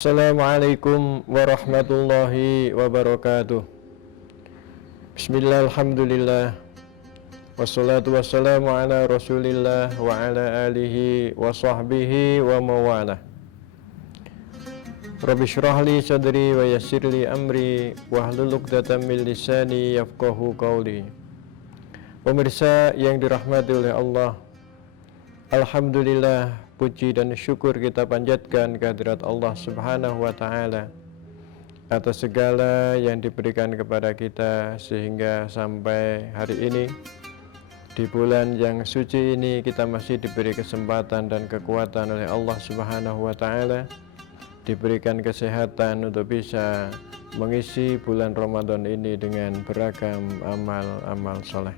Assalamualaikum warahmatullahi wabarakatuh. Bismillah, alhamdulillah, wassalatu wassalamu ala rasulillah wa ala alihi wa sahbihi wa mawalah. Rabbi syrah li sadri wa yassir li amri wahlul 'uqdatam min lisani yafqahu qawli. Pemirsa yang dirahmati oleh Allah, alhamdulillah, puji dan syukur kita panjatkan kehadirat Allah Subhanahu wa Ta'ala atas segala yang diberikan kepada kita, sehingga sampai hari ini di bulan yang suci ini kita masih diberi kesempatan dan kekuatan oleh Allah Subhanahu wa Ta'ala, diberikan kesehatan untuk bisa mengisi bulan Ramadan ini dengan beragam amal-amal soleh.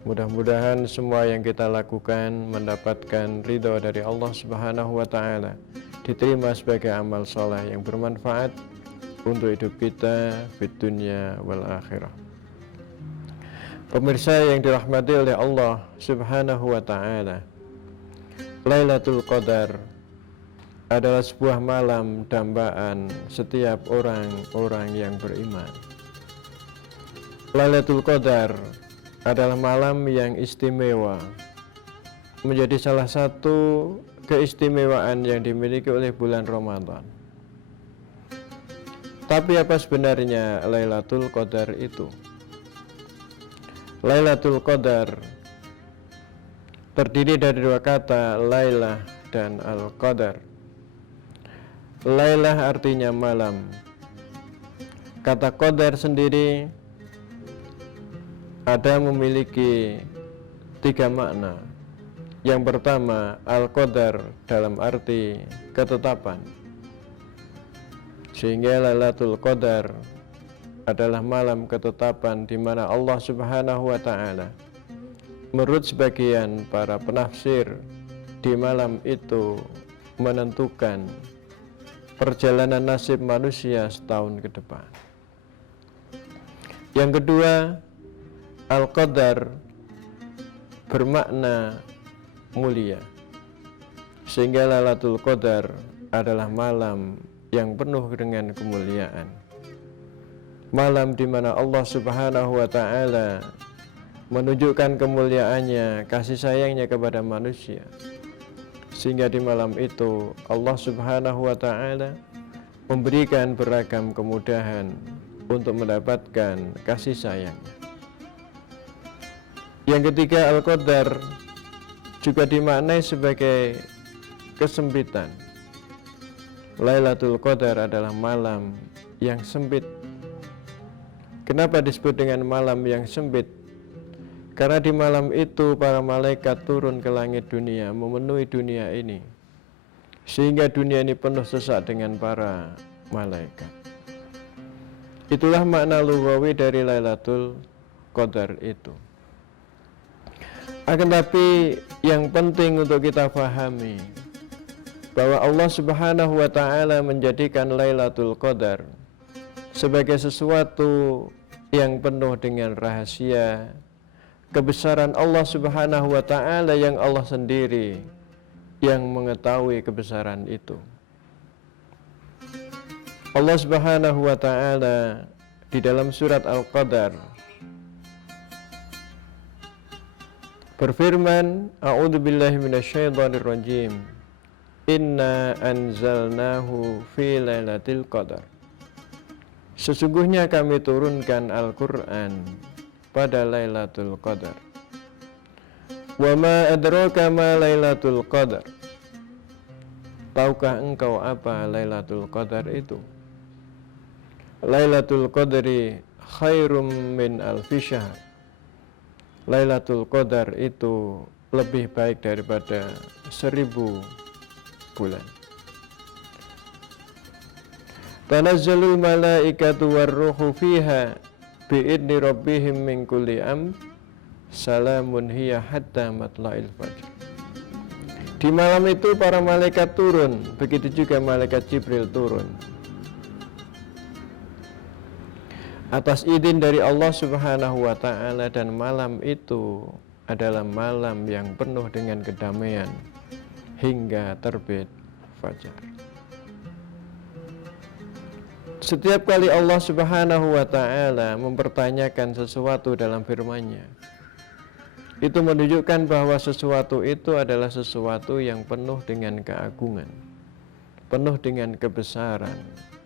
Mudah-mudahan semua yang kita lakukan mendapatkan ridho dari Allah Subhanahu wa Ta'ala, diterima sebagai amal soleh yang bermanfaat untuk hidup kita di dunia wal akhirah. Pemirsa yang dirahmati oleh Allah Subhanahu wa Ta'ala, Lailatul Qadar adalah sebuah malam dambaan setiap orang-orang yang beriman. Lailatul Qadar adalah malam yang istimewa, menjadi salah satu keistimewaan yang dimiliki oleh bulan Ramadan. Tapi apa sebenarnya Lailatul Qadar itu? Lailatul Qadar terdiri dari dua kata, Lailah dan Al-Qadar. Lailah artinya malam. Kata Qadar sendiri ada memiliki tiga makna. Yang pertama, Al-Qadar dalam arti ketetapan, sehingga Lailatul Qadar adalah malam ketetapan di mana Allah Subhanahu wa Ta'ala, menurut sebagian para penafsir, di malam itu menentukan perjalanan nasib manusia setahun ke depan. Yang kedua, Al-Qadar bermakna mulia, sehingga Lailatul Qadar adalah malam yang penuh dengan kemuliaan. Malam di mana Allah Subhanahu wa Ta'ala menunjukkan kemuliaannya, kasih sayangnya kepada manusia, sehingga di malam itu Allah Subhanahu wa Ta'ala memberikan beragam kemudahan untuk mendapatkan kasih sayangnya. Yang ketiga, Al-Qadar juga dimaknai sebagai kesempitan. Lailatul Qadar adalah malam yang sempit. Kenapa disebut dengan malam yang sempit? Karena di malam itu para malaikat turun ke langit dunia, memenuhi dunia ini, sehingga dunia ini penuh sesak dengan para malaikat. Itulah makna lughawi dari Lailatul Qadar itu. Akan tapi yang penting untuk kita pahami bahwa Allah Subhanahu wa Ta'ala menjadikan Lailatul Qadar sebagai sesuatu yang penuh dengan rahasia, kebesaran Allah Subhanahu wa Ta'ala yang Allah sendiri yang mengetahui kebesaran itu. Allah Subhanahu wa Ta'ala di dalam surat Al-Qadar berfirman, A'udzubillahi minasyaitonirrajim, Inna anzalnahu fi lailatul qadar. Sesungguhnya kami turunkan Al-Quran pada Lailatul Qadar. Wa ma adraka ma Lailatul Qadar. Tahukah engkau apa Lailatul Qadar itu? Lailatul Qadri khairum min alfi syahr. Lailatul Qadar itu lebih baik daripada 1000 bulan. Tanazzalul malaikatu warruhu fiha bi'idni rabbihim min kulli amr salamun hiya hatta matla'il fajr. Di malam itu para malaikat turun, begitu juga malaikat Jibril turun atas izin dari Allah Subhanahu wa Ta'ala, dan malam itu adalah malam yang penuh dengan kedamaian hingga terbit fajar. Setiap kali Allah Subhanahu wa Ta'ala mempertanyakan sesuatu dalam firman-Nya, itu menunjukkan bahwa sesuatu itu adalah sesuatu yang penuh dengan keagungan, penuh dengan kebesaran.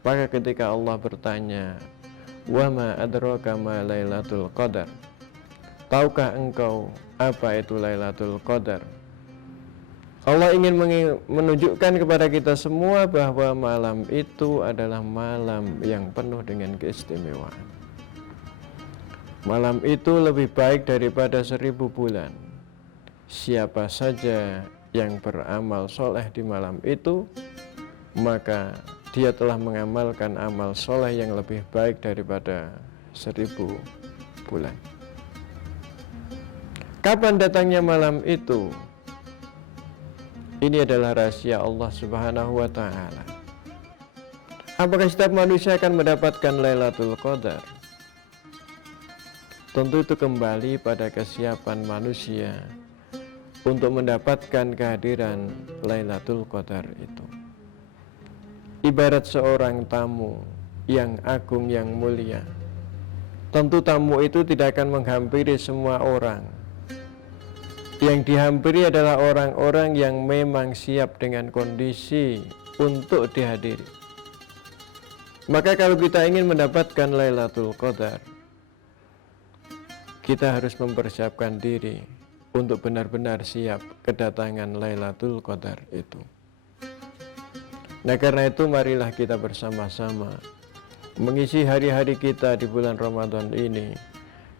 Maka ketika Allah bertanya, "Wa ma adraka ma Lailatul Qadar?" Tahukah engkau apa itu Lailatul Qadar? Allah ingin menunjukkan kepada kita semua bahwa malam itu adalah malam yang penuh dengan keistimewaan. Malam itu lebih baik daripada 1000 bulan. Siapa saja yang beramal soleh di malam itu, maka dia telah mengamalkan amal soleh yang lebih baik daripada 1000 bulan. Kapan datangnya malam itu? Ini adalah rahasia Allah Subhanahu wa Ta'ala. Apakah setiap manusia akan mendapatkan Lailatul Qadar? Tentu itu kembali pada kesiapan manusia untuk mendapatkan kehadiran Lailatul Qadar itu. Ibarat seorang tamu yang agung, yang mulia. Tentu tamu itu tidak akan menghampiri semua orang. Yang dihampiri adalah orang-orang yang memang siap dengan kondisi untuk dihadiri. Maka kalau kita ingin mendapatkan Lailatul Qadar, kita harus mempersiapkan diri untuk benar-benar siap kedatangan Lailatul Qadar itu. Nah, karena itu marilah kita bersama-sama mengisi hari-hari kita di bulan Ramadan ini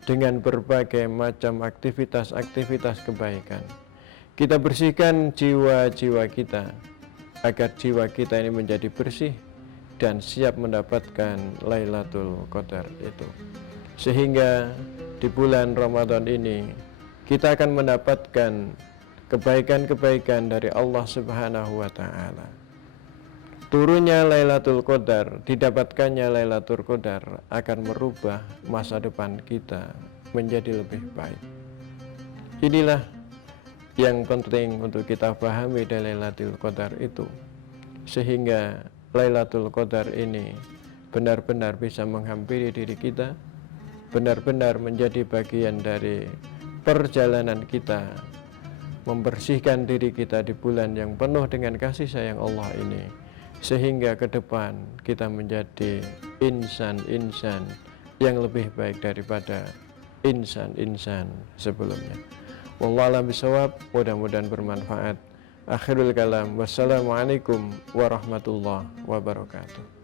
dengan berbagai macam aktivitas-aktivitas kebaikan. Kita bersihkan jiwa-jiwa kita agar jiwa kita ini menjadi bersih dan siap mendapatkan Lailatul Qadar itu. Sehingga di bulan Ramadan ini kita akan mendapatkan kebaikan-kebaikan dari Allah Subhanahu wa Ta'ala. Turunnya Lailatul Qadar, didapatkannya Lailatul Qadar akan merubah masa depan kita menjadi lebih baik. Inilah yang penting untuk kita pahami dari Lailatul Qadar itu, sehingga Lailatul Qadar ini benar-benar bisa menghampiri diri kita, benar-benar menjadi bagian dari perjalanan kita membersihkan diri kita di bulan yang penuh dengan kasih sayang Allah ini, sehingga ke depan kita menjadi insan-insan yang lebih baik daripada insan-insan sebelumnya. Wallahu a'lam bishawab, mudah-mudahan bermanfaat. Akhirul kalam, wassalamualaikum warahmatullahi wabarakatuh.